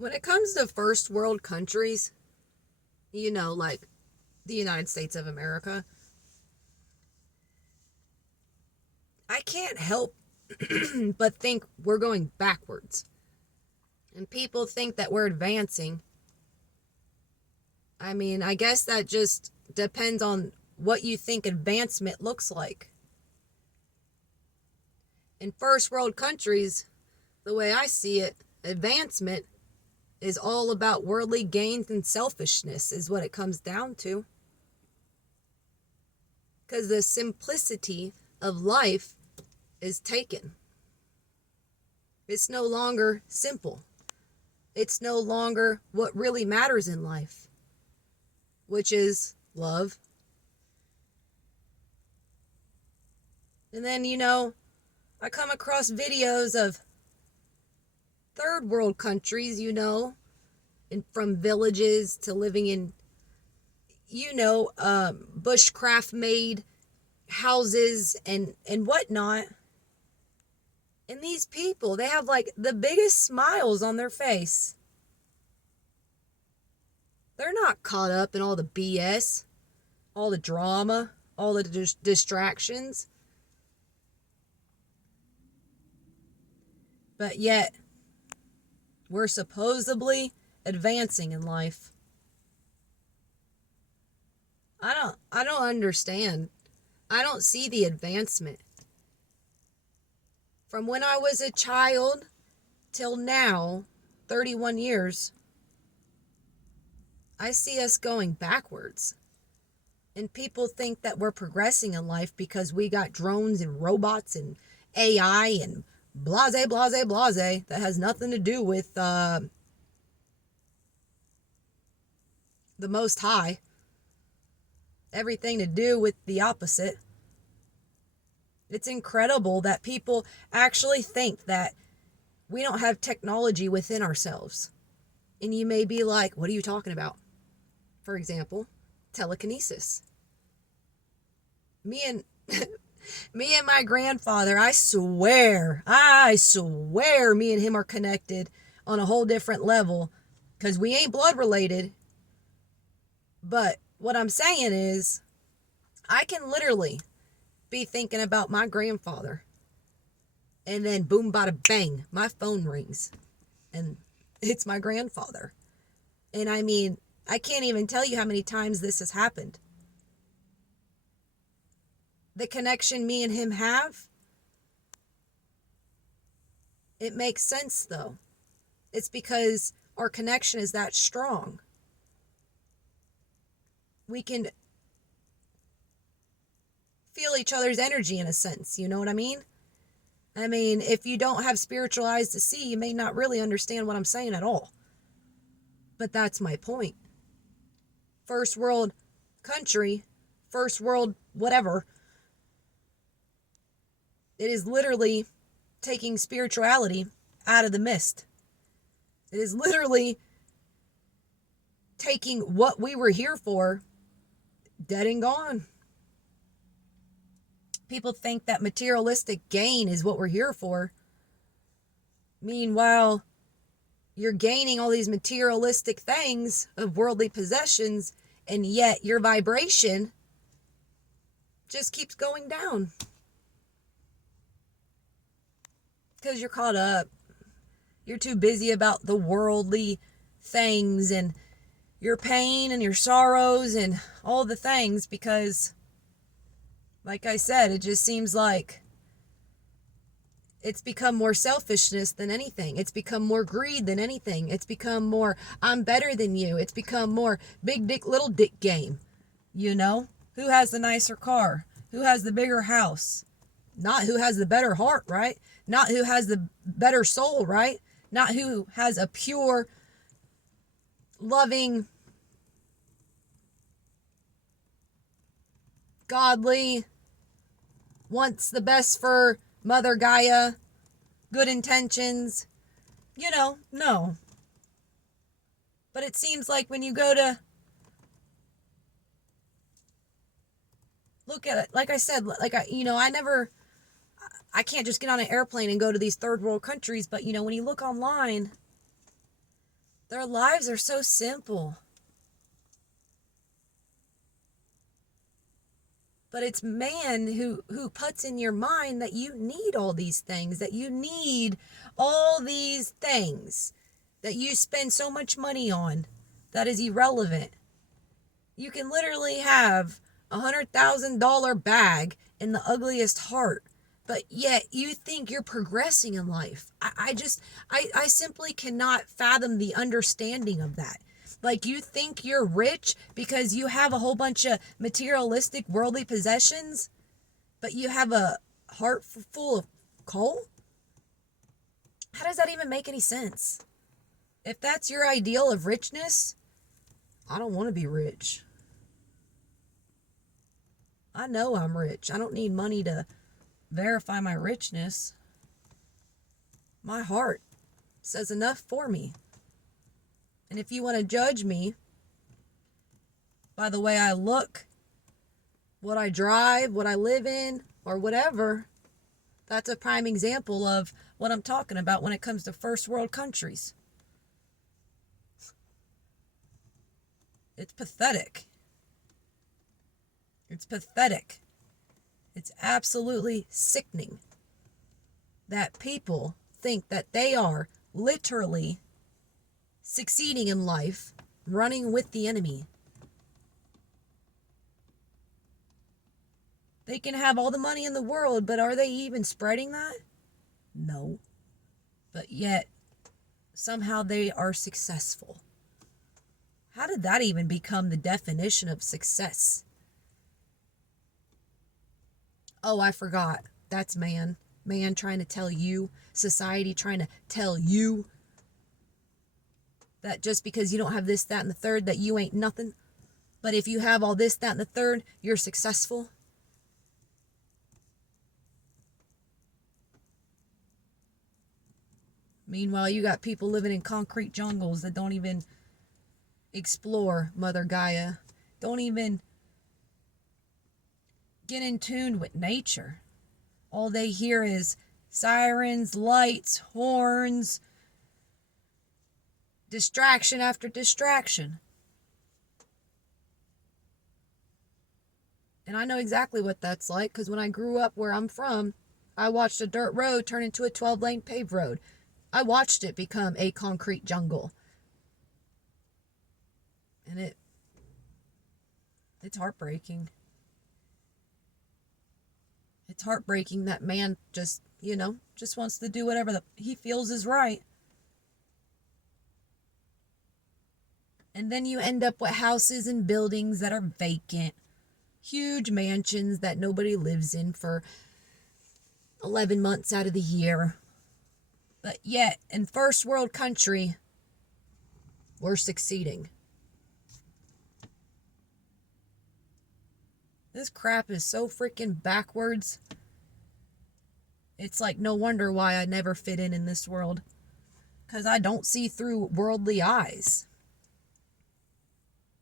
When it comes to first world countries, like the United States of America, I can't help but think we're going backwards. And people think that we're advancing. I mean, I guess that just depends on what you think advancement looks like. In first world countries, the way I see it, advancement is all about worldly gains and selfishness, is what it comes down to. Because the simplicity of life is taken. It's no longer simple. It's no longer what really matters in life, which is love. And then, I come across videos of third world countries, from villages to living in, bushcraft made houses and whatnot. And these people, they have like the biggest smiles on their face. They're not caught up in all the BS, all the drama, all the distractions. But yet, we're supposedly advancing in life. I don't understand. I don't see the advancement. From when I was a child till now, 31 years, I see us going backwards. And people think that we're progressing in life because we got drones and robots and AI and blase, blase, blase. That has nothing to do with the Most High. Everything to do with the opposite. It's incredible that people actually think that we don't have technology within ourselves. And you may be like, what are you talking about? For example, telekinesis. Me and my grandfather, I swear, me and him are connected on a whole different level because we ain't blood related. But what I'm saying is, I can literally be thinking about my grandfather, and then boom, bada bang, my phone rings, and it's my grandfather. And I mean, I can't even tell you how many times this has happened. The connection me and him have, it makes sense though. It's because our connection is that strong. We can feel each other's energy in a sense, you know what I mean? I mean, if you don't have spiritual eyes to see, you may not really understand what I'm saying at all. But that's my point. First world country, first world whatever, it is literally taking spirituality out of the mist. It is literally taking what we were here for, dead and gone. People think that materialistic gain is what we're here for. Meanwhile, you're gaining all these materialistic things of worldly possessions, and yet your vibration just keeps going down. Because you're caught up. You're too busy about the worldly things and your pain and your sorrows and all the things, because like I said, it just seems like it's become more selfishness than anything. It's become more greed than anything. It's become more, I'm better than you. It's become more big dick, little dick game. Who has the nicer car? Who has the bigger house? Not who has the better heart, right? Not who has the better soul, right? Not who has a pure, loving, godly, wants the best for Mother Gaia, good intentions. No. But it seems like when you go to look at it, like I said, I can't just get on an airplane and go to these third world countries, but when you look online, Their lives are so simple. But it's man who puts in your mind that you need all these things, that you need all these things that you spend so much money on that is irrelevant. You can literally have $100,000 bag in the ugliest heart, but yet you think you're progressing in life. I simply cannot fathom the understanding of that. Like, you think you're rich because you have a whole bunch of materialistic worldly possessions, but you have a heart full of coal? How does that even make any sense? If that's your ideal of richness, I don't want to be rich. I know I'm rich. I don't need money to verify my richness. My heart says enough for me. And if you want to judge me by the way I look, what I drive, what I live in, or whatever, that's a prime example of what I'm talking about when it comes to first world countries. It's pathetic. It's pathetic. It's absolutely sickening that people think that they are literally succeeding in life, running with the enemy. They can have all the money in the world, but are they even spreading that? No. But yet, somehow they are successful. How did that even become the definition of success? Oh, I forgot. That's man. Man trying to tell you, society trying to tell you that just because you don't have this, that, and the third, that you ain't nothing. But if you have all this, that, and the third, you're successful. Meanwhile, you got people living in concrete jungles that don't even explore Mother Gaia. Don't even get in tune with nature. All they hear is sirens, lights, horns, distraction after distraction. And I know exactly what that's like, because when I grew up where I'm from, I watched a dirt road turn into a 12-lane paved road. I watched it become a concrete jungle. And it's heartbreaking. It's heartbreaking that man just wants to do whatever he feels is right. And then you end up with houses and buildings that are vacant. Huge mansions that nobody lives in for 11 months out of the year. But yet, in first world country, we're succeeding. This crap is so freaking backwards. It's like no wonder why I never fit in this world. Because I don't see through worldly eyes.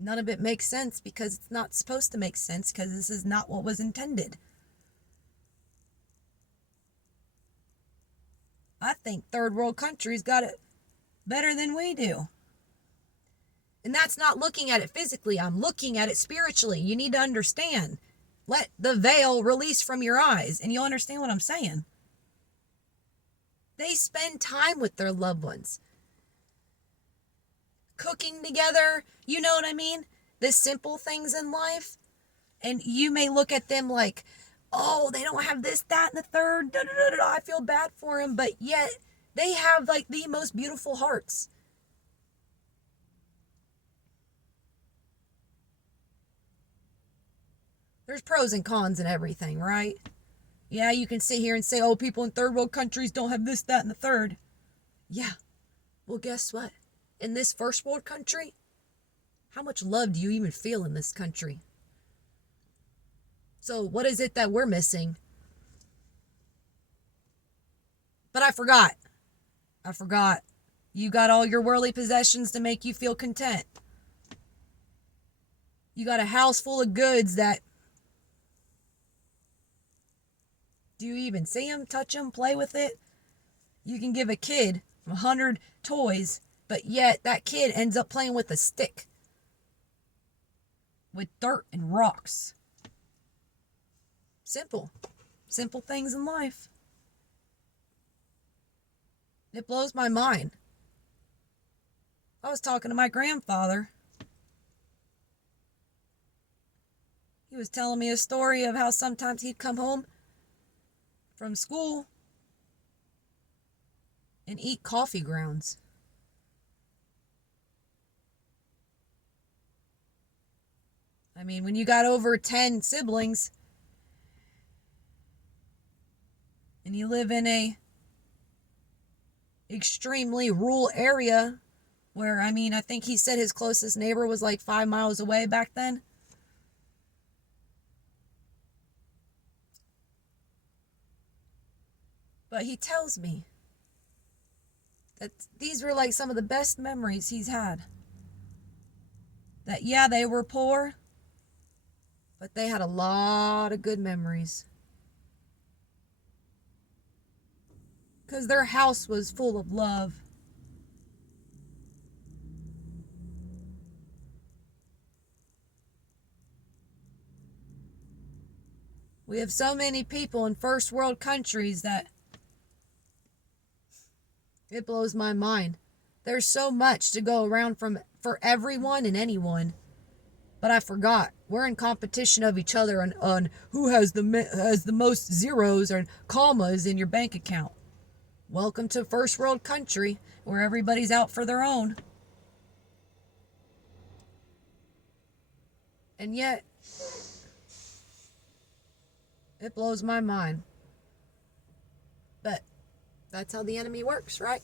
None of it makes sense because it's not supposed to make sense, because this is not what was intended. I think third world countries got it better than we do. And that's not looking at it physically. I'm looking at it spiritually. You need to understand. Let the veil release from your eyes, and you'll understand what I'm saying. They spend time with their loved ones. Cooking together, you know what I mean? The simple things in life. And you may look at them like, oh, they don't have this, that, and the third. I feel bad for them. But yet, they have like the most beautiful hearts. There's pros and cons and everything, right? Yeah, you can sit here and say, oh, people in third world countries don't have this, that, and the third. Yeah. Well, guess what? In this first world country, how much love do you even feel in this country? So what is it that we're missing? But I forgot. You got all your worldly possessions to make you feel content. You got a house full of goods that, do you even see them, touch them, play with it? You can give a kid 100 toys But yet that kid ends up playing with a stick, with dirt and rocks. Simple. Simple things in life. It blows my mind. I was talking to my grandfather. He was telling me a story of how sometimes he'd come home from school and eat coffee grounds. I mean, when you got over 10 siblings and you live in a extremely rural area where, I mean, I think he said his closest neighbor was like 5 miles away back then. But he tells me that these were like some of the best memories he's had. That, yeah, they were poor, but they had a lot of good memories. Because their house was full of love. We have so many people in first world countries that it blows my mind. There's so much to go around for everyone and anyone. But I forgot. We're in competition of each other on who has the most zeros or commas in your bank account. Welcome to first world country where everybody's out for their own. And yet, it blows my mind. But that's how the enemy works, right?